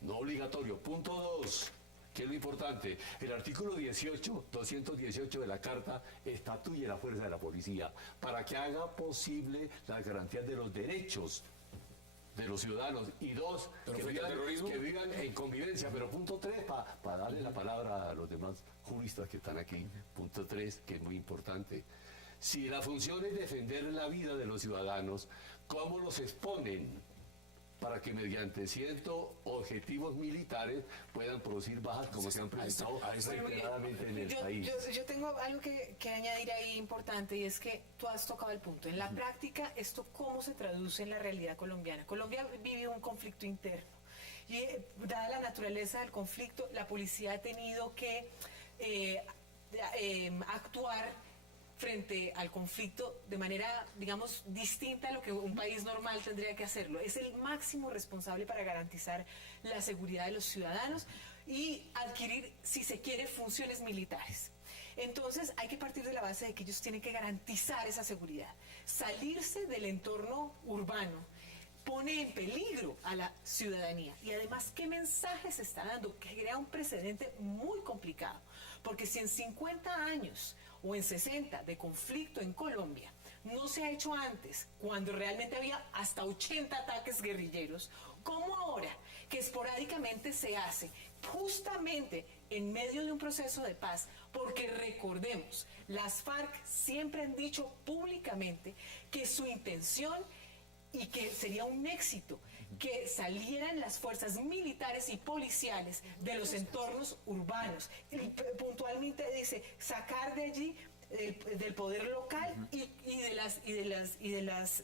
no obligatorio. Punto 2, que es lo importante, el artículo 218 de la Carta estatuye la fuerza de la policía para que haga posible las garantías de los derechos de los ciudadanos, y 2, que vivan en convivencia. Pero punto 3, para darle la palabra a los demás juristas que están aquí, punto 3, que es muy importante, si la función es defender la vida de los ciudadanos, ¿cómo los exponen para que mediante ciertos objetivos militares puedan producir bajas como se han presentado reiteradamente en el país. Yo tengo algo que añadir ahí importante, y es que tú has tocado el punto. En la práctica, ¿esto cómo se traduce en la realidad colombiana? Colombia vive un conflicto interno y dada la naturaleza del conflicto, la policía ha tenido que actuar frente al conflicto de manera, digamos, distinta a lo que un país normal tendría que hacerlo. Es el máximo responsable para garantizar la seguridad de los ciudadanos y adquirir, si se quiere, funciones militares. Entonces hay que partir de la base de que ellos tienen que garantizar esa seguridad. Salirse del entorno urbano pone en peligro a la ciudadanía. Y además, ¿qué mensaje se está dando? Que crea un precedente muy complicado. Porque si en 50 años o en 60 de conflicto en Colombia no se ha hecho antes, cuando realmente había hasta 80 ataques guerrilleros, ¿cómo ahora que esporádicamente se hace justamente en medio de un proceso de paz? Porque recordemos, las FARC siempre han dicho públicamente que su intención y que sería un éxito que salieran las fuerzas militares y policiales de los entornos urbanos. Y puntualmente dice sacar de allí del poder local y de las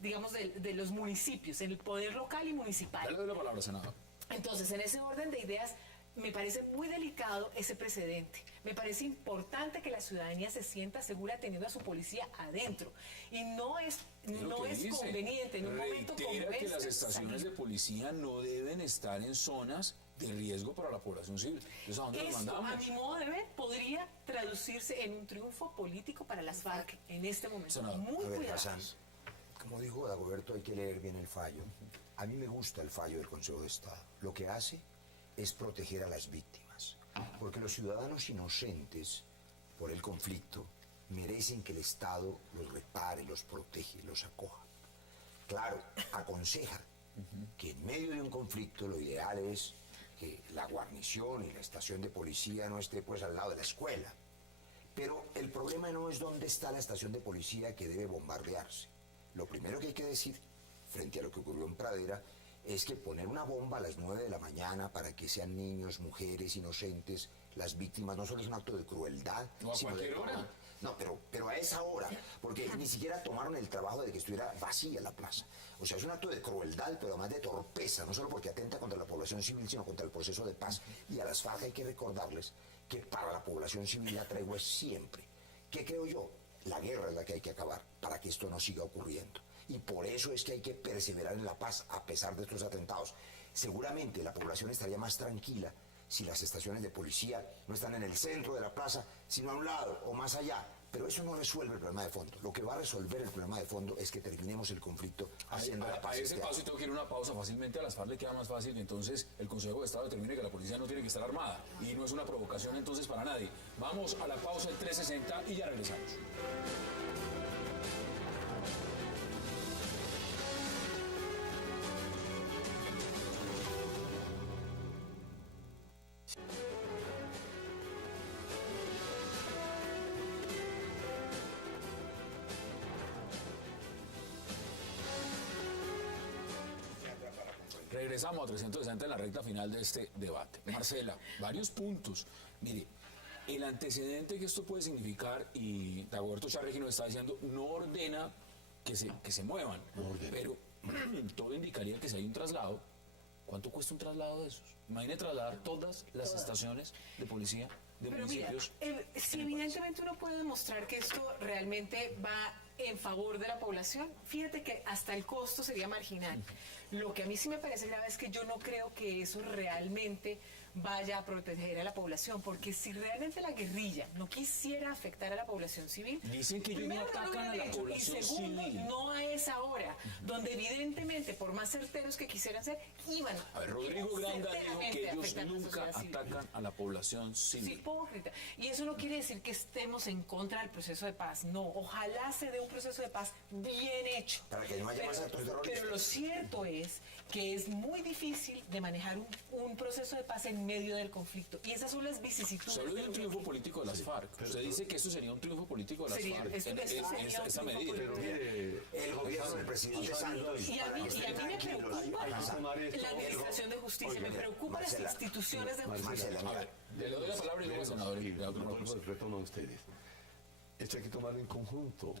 digamos de los municipios, el poder local y municipal. Ya le doy la palabra, senador. Entonces, en ese orden de ideas, me parece muy delicado ese precedente. Me parece importante que la ciudadanía se sienta segura teniendo a su policía adentro. Y no es conveniente en un momento como Reitera que las este estaciones de policía no deben estar en zonas de riesgo para la población civil. Entonces, ¿a dónde los Esto, mandamos? a mi modo de ver, podría traducirse en un triunfo político para las FARC en este momento. Senador. Muy A ver, cuidadosos. Hassan, como dijo Dagoberto, hay que leer bien el fallo. A mí me gusta el fallo del Consejo de Estado. Lo que hace es proteger a las víctimas, porque los ciudadanos inocentes por el conflicto merecen que el Estado los repare, los protege, los acoja. Claro, aconseja que en medio de un conflicto lo ideal es que la guarnición y la estación de policía no esté pues al lado de la escuela. Pero el problema no es dónde está la estación de policía que debe bombardearse. Lo primero que hay que decir, frente a lo que ocurrió en Pradera, es que poner una bomba a las 9 de la mañana para que sean niños, mujeres, inocentes, las víctimas, no solo es un acto de crueldad, No, a sino de cualquier hora. terror. No, pero a esa hora, porque ni siquiera tomaron el trabajo de que estuviera vacía la plaza. O sea, es un acto de crueldad, pero además de torpeza, no solo porque atenta contra la población civil, sino contra el proceso de paz. Y a las FARC hay que recordarles que para la población civil la tregua es siempre. ¿Qué creo yo? La guerra es la que hay que acabar para que esto no siga ocurriendo. Y por eso es que hay que perseverar en la paz a pesar de estos atentados. Seguramente la población estaría más tranquila si las estaciones de policía no están en el centro de la plaza, sino a un lado o más allá. Pero eso no resuelve el problema de fondo. Lo que va a resolver el problema de fondo es que terminemos el conflicto haciendo la paz. A ese este paso, año. y tengo que ir a una pausa, fácilmente a las FARC le queda más fácil, y entonces el Consejo de Estado determine que la policía no tiene que estar armada, y no es una provocación entonces para nadie. Vamos a la pausa en 360 y ya regresamos. Regresamos a 360 en la recta final de este debate. Marcela, varios puntos. Mire, el antecedente que esto puede significar, y Dagoberto Charregui nos está diciendo, no ordena que se muevan, pero todo indicaría que si hay un traslado, ¿cuánto cuesta un traslado de esos? Imagine trasladar todas las estaciones de policía de Pero mira, municipios. si evidentemente uno puede demostrar que esto realmente va en favor de la población, fíjate que hasta el costo sería marginal. Lo que a mí sí me parece grave es que yo no creo que eso realmente vaya a proteger a la población, porque si realmente la guerrilla no quisiera afectar a la población civil, Dicen que ellos no primero lo atacan a hubieran la hecho, población y segundo, civil. no a esa hora, donde evidentemente, por más certeros que quisieran ser, iban A ver, Rodrigo Granda dijo certeramente que a ellos afectar a la nunca sociedad civil. atacan a la población Es civil. hipócrita. Y eso no quiere decir que estemos en contra del proceso de paz. No, ojalá se dé un proceso de paz bien hecho. Para que no haya más actos terroristas. Pero lo cierto es que es muy difícil de manejar un proceso de paz en en medio del conflicto. Y esas son las vicisitudes. Solo hay un triunfo político de las FARC. Usted dice que esto sería un triunfo político de las FARC. Esa medida. Pero mire, El gobierno del presidente Santos. Y a mí me preocupa la administración de justicia, me preocupan las instituciones de justicia. A ver, le doy la palabra y luego al senador. Retomo a ustedes. Esto hay que tomarlo en conjunto.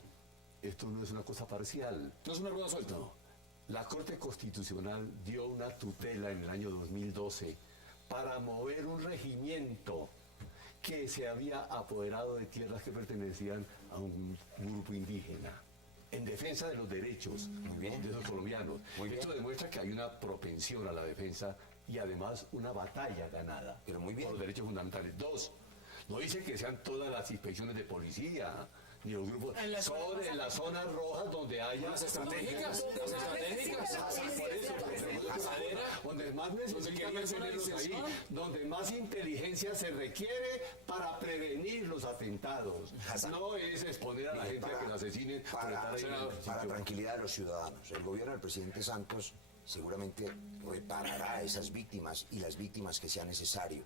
Esto no es una cosa parcial. No es una rueda suelta. No. La Corte Constitucional dio una tutela en el año 2012 para mover un regimiento que se había apoderado de tierras que pertenecían a un grupo indígena en defensa de los derechos de los colombianos. Esto demuestra que hay una propensión a la defensa y además una batalla ganada por los derechos fundamentales. Dos, no dice que sean todas las inspecciones de policía ni los grupos, son en las zonas rojas donde haya las estratégicas, donde más necesitan tenerlos ahí, donde más inteligencia se requiere para prevenir los atentados. No es exponer a la gente a que la asesinen para tranquilidad de los ciudadanos. El gobierno del presidente Santos seguramente reparará a esas víctimas y las víctimas que sea necesario.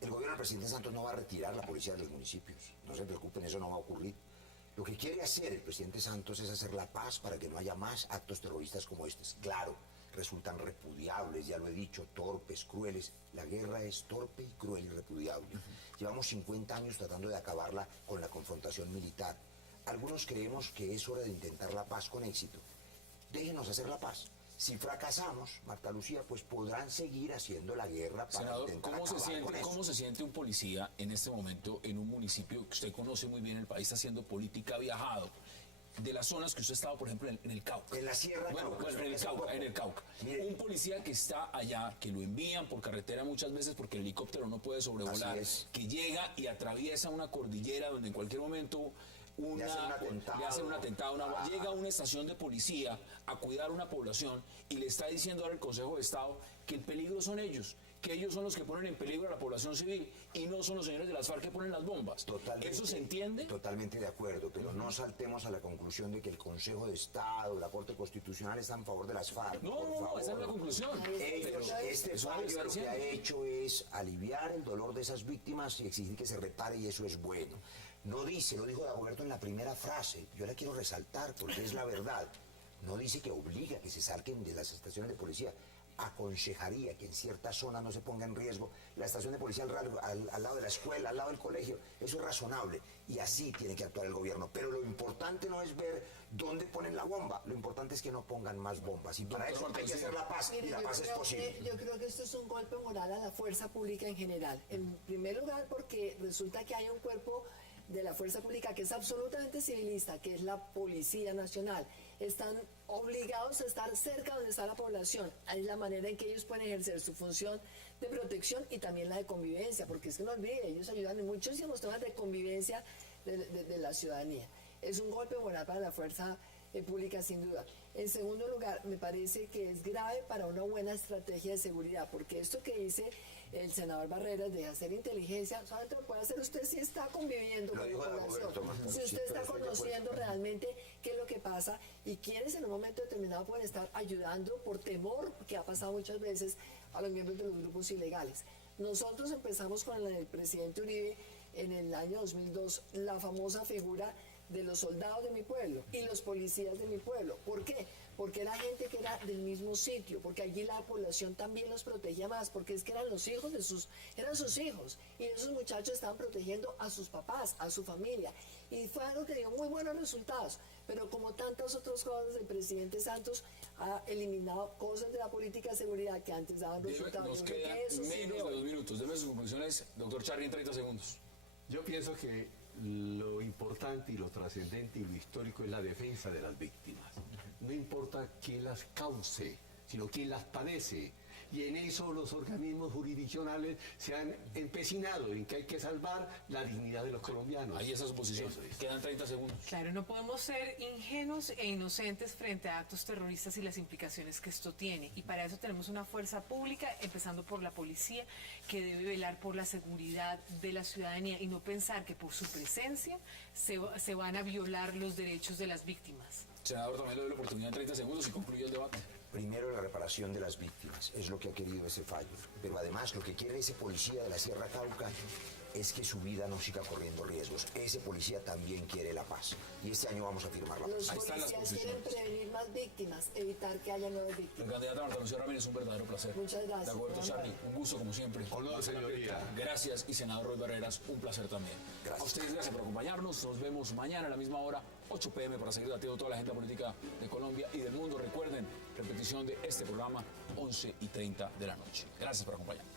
El gobierno del presidente Santos no va a retirar la policía de los municipios. No se preocupen, eso no va a ocurrir. Lo que quiere hacer el presidente Santos es hacer la paz para que no haya más actos terroristas como estos. Claro, resultan repudiables, ya lo he dicho, torpes, crueles. La guerra es torpe y cruel y repudiable. Llevamos 50 años tratando de acabarla con la confrontación militar. Algunos creemos que es hora de intentar la paz con éxito. Déjenos hacer la paz. Si fracasamos, Marta Lucía, pues podrán seguir haciendo la guerra para Senador, intentar acabar con eso. ¿cómo se siente un policía en este momento en un municipio que usted conoce muy bien, el país está haciendo política, ha viajado, de las zonas que usted ha estado, por ejemplo, en el Cauca? En la Sierra Cauca. En el Cauca. Un policía que está allá, que lo envían por carretera muchas veces porque el helicóptero no puede sobrevolar, que llega y atraviesa una cordillera donde en cualquier momento le hacen un atentado, llega a una estación de policía a cuidar una población y le está diciendo ahora el Consejo de Estado que el peligro son ellos, que ellos son los que ponen en peligro a la población civil y no son los señores de las FARC que ponen las bombas. ¿Eso se entiende? Totalmente de acuerdo, pero no saltemos a la conclusión de que el Consejo de Estado, la Corte Constitucional están a favor de las FARC. No, esa es la conclusión. Este fallo lo que ha hecho es aliviar el dolor de esas víctimas y exigir que se repare, y eso es bueno. No dice, lo dijo Dagoberto en la primera frase, yo la quiero resaltar porque es la verdad. No dice que obliga a que se salgan de las estaciones de policía. Aconsejaría que en ciertas zonas no se ponga en riesgo la estación de policía al lado de la escuela, al lado del colegio. Eso es razonable y así tiene que actuar el gobierno. Pero lo importante no es ver dónde ponen la bomba, lo importante es que no pongan más bombas. Y para eso hay que hacer la paz, y la paz es posible. Yo creo que esto es un golpe moral a la fuerza pública en general. En primer lugar, porque resulta que hay un cuerpo de la fuerza pública que es absolutamente civilista, que es la Policía Nacional. Están obligados a estar cerca donde está la población. Es la manera en que ellos pueden ejercer su función de protección y también la de convivencia, porque es que no olvide, ellos ayudan en muchísimos temas de convivencia de la ciudadanía. Es un golpe moral para la fuerza pública, sin duda. En segundo lugar, me parece que es grave para una buena estrategia de seguridad, porque esto que dice el senador Barreras de hacer inteligencia, solamente lo puede hacer usted si está conviviendo con la población, si usted está conociendo realmente qué es lo que pasa y quiénes en un momento determinado pueden estar ayudando por temor, que ha pasado muchas veces, a los miembros de los grupos ilegales. Nosotros empezamos con el presidente Uribe en el año 2002, la famosa figura de los soldados de mi pueblo y los policías de mi pueblo. ¿Por qué? Porque era gente que era del mismo sitio, porque allí la población también los protegía más, porque es que eran los hijos eran sus hijos, y esos muchachos estaban protegiendo a sus papás, a su familia, y fue algo que dio muy buenos resultados. Pero como tantas otras cosas, el presidente Santos ha eliminado cosas de la política de seguridad que antes daban resultados. Nos quedan menos de 2 minutos. Deme sus conclusiones, doctor Charri, en 30 segundos. Yo pienso que lo importante y lo trascendente y lo histórico es la defensa de las víctimas. No importa quién las cause, sino quién las padece. Y en eso los organismos jurisdiccionales se han empecinado en que hay que salvar la dignidad de los colombianos. Ahí esa es su posición. Quedan 30 segundos. Claro, no podemos ser ingenuos e inocentes frente a actos terroristas y las implicaciones que esto tiene. Y para eso tenemos una fuerza pública, empezando por la policía, que debe velar por la seguridad de la ciudadanía y no pensar que por su presencia se van a violar los derechos de las víctimas. Senador, también le doy la oportunidad en 30 segundos y concluye el debate. Primero, la reparación de las víctimas, es lo que ha querido ese fallo. Pero además, lo que quiere ese policía de la Sierra Cauca es que su vida no siga corriendo riesgos. Ese policía también quiere la paz. Y este año vamos a firmar la paz. Los Ahí están las policías quieren posiciones. prevenir más víctimas, evitar que haya nuevas víctimas. Candidata Marta Lucía Ramírez, un verdadero placer. Muchas gracias. De acuerdo, Charlie, un gusto como siempre. Honor, señoría. Gracias, y senador Roy Barreras, un placer también. Gracias. A ustedes gracias por acompañarnos. Nos vemos mañana a la misma hora, 8 p.m. para seguir debatiendo toda la agenda política de Colombia y del mundo. Recuerden, repetición de este programa, 11:30 de la noche. Gracias por acompañarnos.